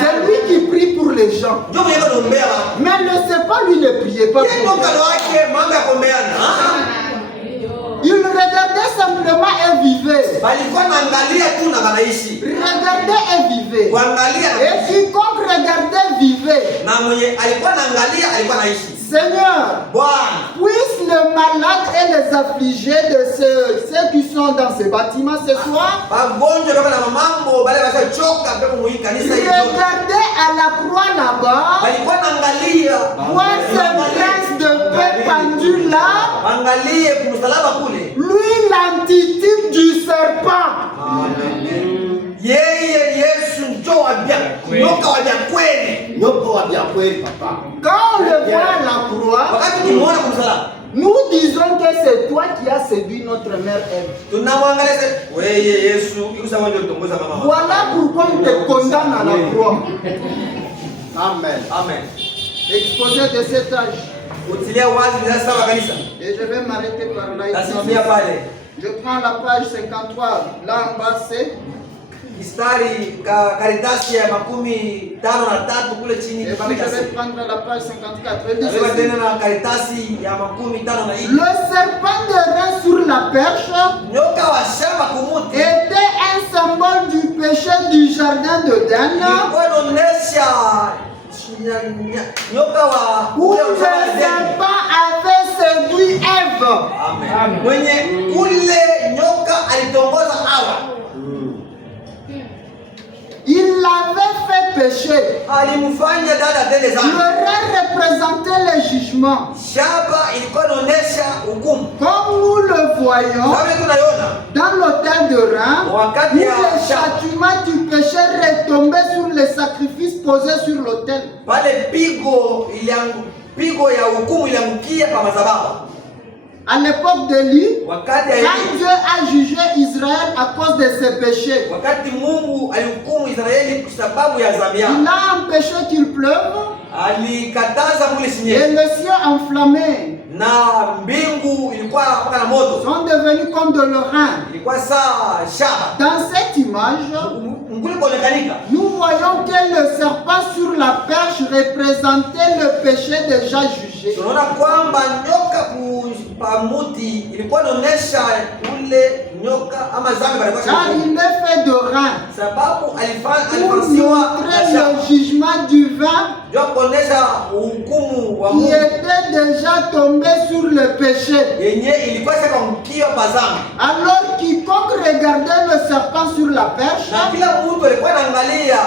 C'est lui qui prie pour les gens. Mais ne sait pas lui ne prier pas pour lui. Il regardait simplement et vivait. Regardait et vivait. Et quiconque regardait vivait. Seigneur, puisse le malade et les affligés de ceux qui sont dans ce bâtiment ce soir regardez à la croix là-bas, voir ce prince de paix pendu là, lui l'antitype du serpent. Quand on le voit à la croix, nous disons que c'est toi qui as séduit notre mère Ève. Voilà pourquoi on te condamne à la croix. Amen. Amen. Exposé de cet âge. Et je vais m'arrêter par là. Je prends la page 53. Là en bas c'est mistari karitasi ya 53 kule chini. Je vais prendre la page 54. Le serpent de rein sur la perche était un symbole du péché du jardin d'Éden, où le serpent avait séduit Ève. Il l'avait fait pécher. Le rein représentait le jugement. Comme nous le voyons dans l'autel de rein, où le châtiment du péché retombait sur les sacrifices posés sur l'autel. À l'époque d'Élie, wakati ya quand Eli, Dieu a jugé Israël à cause de ses péchés, wakati Mungu alihukumu Israeli kwa sababu ya dhambi yao, il a empêché qu'il pleuve alikataza mvua et isinyeshe, le ciel enflammé na mbingu ilikuwa mpaka na moto, sont devenus comme de l'Orient. ilikuwa saa shaba. Dans cette image, Nguli kuonekanika, nous voyons que le serpent sur la perche représentait le péché déjà jugé. tunaona kwamba nyoka pamuti ilikuwa inaonyesha ule nyoka ama dhambi balikuwa Car il est fait de rein sababu pour alifanywa montrer le jugement divin ndio kuonesha hukumu wa qui Mungu était déjà tombé sur le péché. yenye ilikuwa shaka mkio bazama, Alors quiconque regardait le serpent sur la perche, na kila mtu alikuwa anaangalia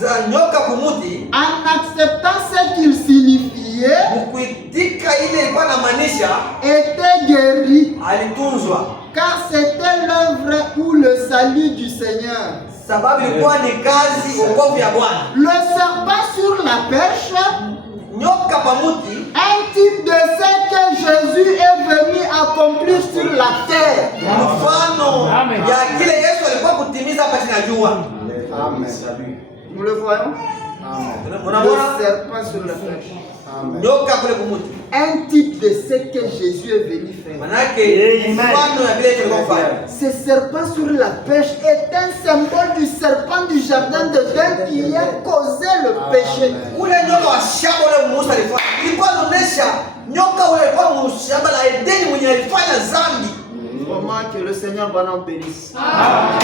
za nyoka kumuti, en acceptant ce qu'il signifiait, mkuitika ile ilikuwa inamaanisha était guéri, alitunzwa, car c'était l'œuvre ou le salut du Seigneur. sababu ilikuwa ni kazi wokovu ya Bwana. Le serpent sur la perche, Nyoka pamuti un type de ce que Jésus est venu accomplir sur la terre. mfano ya kile Yesu alikuwa kutimiza hapa chini ya jua. Amen. Nous le voyons. Amen. Le serpent sur la perche. Amen. Nyoka kule kumuti, Un type de ce que Jésus est venu faire. manake mfano ya vile tulikuwa kufanya. Ce serpent sur la perche est un symbole du serpent du jardin de Dieu qui a causé le péché. Ule nyoka wa shamba ule Musa alifanya ilikuwa inaonyesha nyoka ule alikuwa mshamba la Edeni mwenye alifanya dhambi. Vraiment que le Seigneur va nous bénisse. Amen.